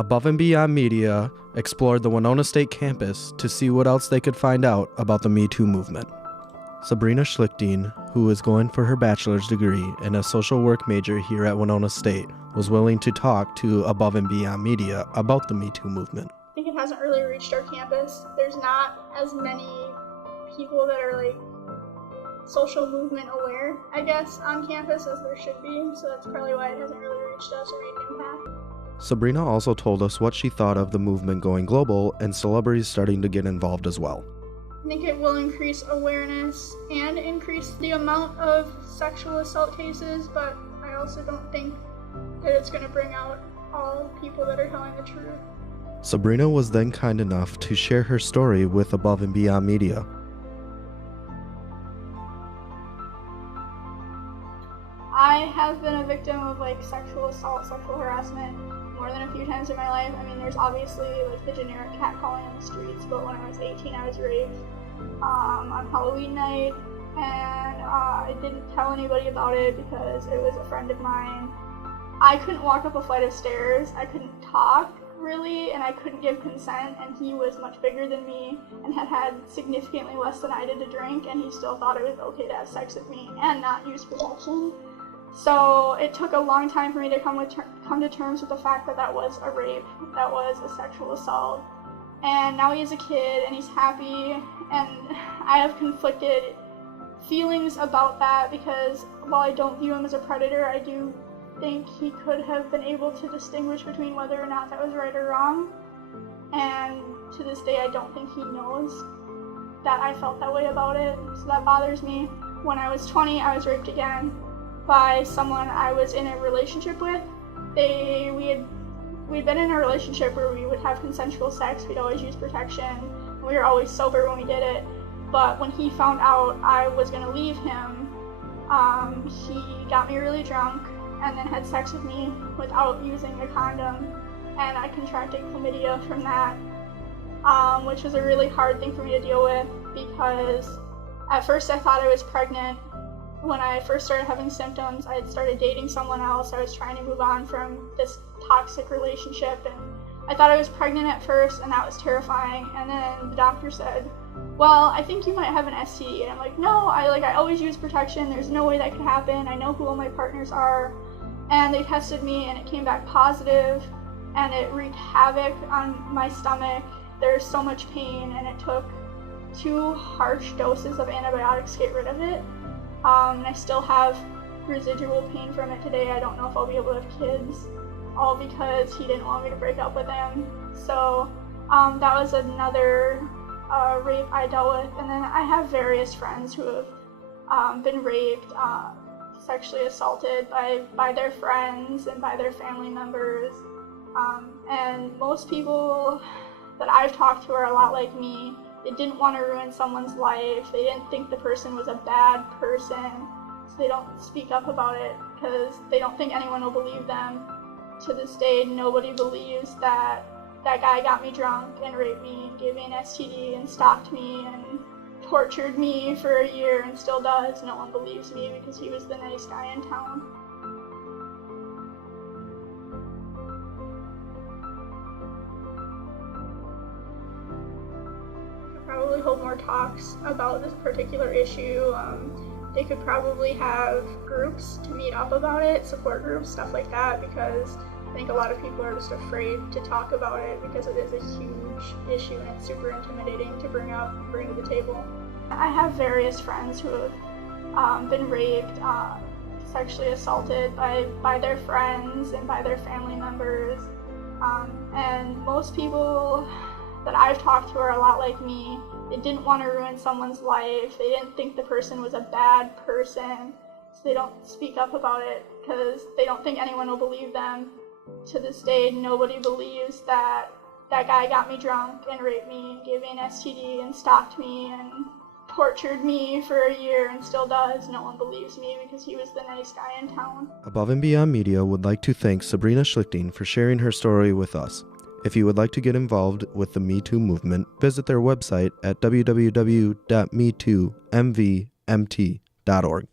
Above and Beyond Media explored the Winona State campus to see what else they could find out about the Me Too movement. Sabrina Schlichting, who is going for her bachelor's degree and a social work major here at Winona State, was willing to talk to Above and Beyond Media about the Me Too movement. I think it hasn't really reached our campus. There's not as many people that are social movement aware, I guess, on campus as there should be, so that's probably why it hasn't really reached us or made an impact. Sabrina also told us what she thought of the movement going global and celebrities starting to get involved as well. I think it will increase awareness and increase the amount of sexual assault cases, but I also don't think that it's going to bring out all people that are telling the truth. Sabrina was then kind enough to share her story with Above and Beyond Media. I have been a victim of sexual assault, sexual harassment more than a few times in my life. I mean, there's obviously the generic catcalling on the streets, but when I was 18, I was raped on Halloween night, and I didn't tell anybody about it because it was a friend of mine. I couldn't walk up a flight of stairs, I couldn't talk really, and I couldn't give consent, and he was much bigger than me and had significantly less than I did to drink, and he still thought it was okay to have sex with me and not use protection. So it took a long time for me to come to terms with the fact that that was a rape, that was a sexual assault. And now he has a kid and he's happy, and I have conflicted feelings about that because while I don't view him as a predator, I do think he could have been able to distinguish between whether or not that was right or wrong. And to this day, I don't think he knows that I felt that way about it, so that bothers me. When I was 20, I was raped again by someone I was in a relationship with. We'd been in a relationship where we would have consensual sex, we'd always use protection, we were always sober when we did it, but when he found out I was going to leave him, he got me really drunk and then had sex with me without using a condom, and I contracted chlamydia from that, which was a really hard thing for me to deal with because at first I thought I was pregnant. When I first started having symptoms, I had started dating someone else. I was trying to move on from this toxic relationship, and I thought I was pregnant at first, and that was terrifying. And then the doctor said, well, I think you might have an STD. And I'm like, no, I always use protection. There's no way that could happen. I know who all my partners are. And they tested me, and it came back positive, and it wreaked havoc on my stomach. There's so much pain, and it took 2 harsh doses of antibiotics to get rid of it. And I still have residual pain from it today. I don't know if I'll be able to have kids, all because he didn't want me to break up with him. So that was another rape I dealt with. And then I have various friends who have been raped, sexually assaulted by their friends and by their family members. And most people that I've talked to are a lot like me. They didn't want to ruin someone's life. They didn't think the person was a bad person, so they don't speak up about it because they don't think anyone will believe them. To this day, nobody believes that that guy got me drunk and raped me and gave me an STD and stalked me and tortured me for a year and still does. No one believes me because he was the nice guy in town. Probably hold more talks about this particular issue. They could probably have groups to meet up about it, support groups, stuff like that, because I think a lot of people are just afraid to talk about it because it is a huge issue and it's super intimidating to bring to the table. I have various friends who have been raped, sexually assaulted by their friends and by their family members, and most people that I've talked to are a lot like me. They didn't want to ruin someone's life. They didn't think the person was a bad person, so they don't speak up about it because they don't think anyone will believe them. To this day, nobody believes that that guy got me drunk and raped me and gave me an STD and stalked me and tortured me for a year and still does. No one believes me because he was the nice guy in town. Above and Beyond Media would like to thank Sabrina Schlichting for sharing her story with us. If you would like to get involved with the Me Too movement, visit their website at www.metoo.mvmt.org.